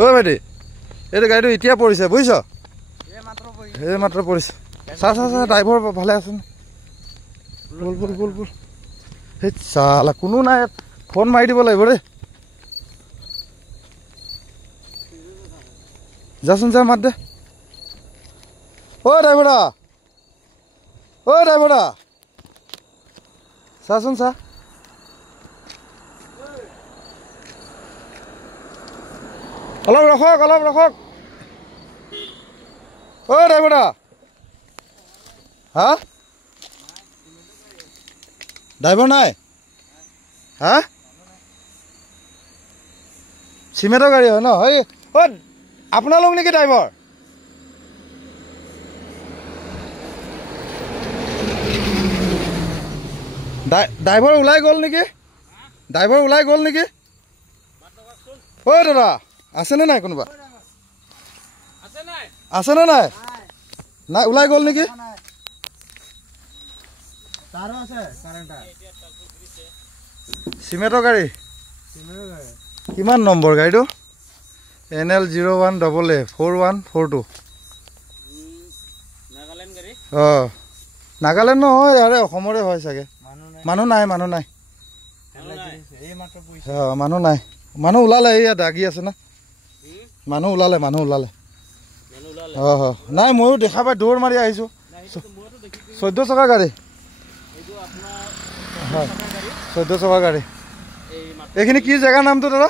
ঐ ভাইটি এইটো গাড়ীটো এতিয়া পৰিছে বুজিছ এই মাত্ৰ পৰিছে চা চা চা ড্ৰাইভাৰ ভালে আছে বল বল বল বল সেই চালা কোনো নাই ফোন মাৰি দিব লাগিব দেই যাচোন যা মাত দে ঐ ড্ৰাইভাৰা চাচোন চা অলপ ৰখক ঐ ড্ৰাইভাৰা হা ড্ৰাইভাৰ নাই হা চিমেণ্টৰ গাড়ী হয় ন এই ঐ আপোনালোক নেকি ড্ৰাইভাৰ ড্ৰাইভাৰ ওলাই গ'ল নেকি ঐ দাদা আছেনে নাই কোনোবা আছেনে নাই নাই ওলাই গ'ল নেকি চিমেণ্টৰ গাড়ী কিমান নম্বৰ গাড়ীটো NL 01AA 4142 অঁ নাগালেণ্ড নহয় ইয়াৰে অসমৰে হয় চাগে মানুহ নাই অঁ মানুহ নাই মানুহ ওলালে ইয়াত দাগি আছে না মানুহ ওলালে অঁ নাই ময়ো দেখা পাই দৌৰ মাৰি আহিছোঁ 14 চকা গাড়ী হয় 14 চকা গাড়ী এইখিনি কি জেগাৰ নামটো দাদা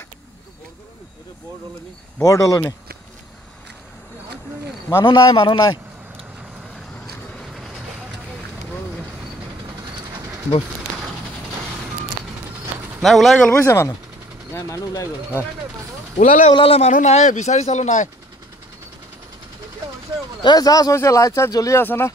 বৰদলনি মানুহ নাই নাই ওলাই গ'ল বুজিছে মানুহ ওলালে মানুহ নাই বিচাৰি চালো নাই এই জাষ্ট হৈছে লাইট চাইট জ্বলি আছে না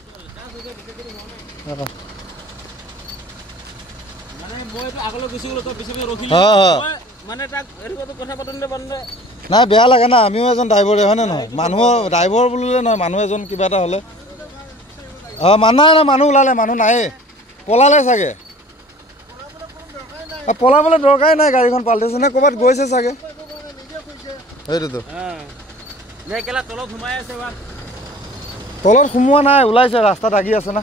নাই বেয়া লাগে না আমিও এজন ড্ৰাইভাৰে হয় নে নহয় মানুহৰ ড্ৰাইভাৰ বুলিলে নহয় মানুহ এজন কিবা এটা হ'লে অঁ মানুহ ওলালে মানুহ নাই পলালে চাগে পলাবলৈ দৰকাৰেই নাই গাড়ীখন পাল্টিছে নে ক'ৰবাত গৈছে চাগে সেইটোতো তলত সোমোৱা নাই ওলাইছে ৰাস্তাত আগি আছে না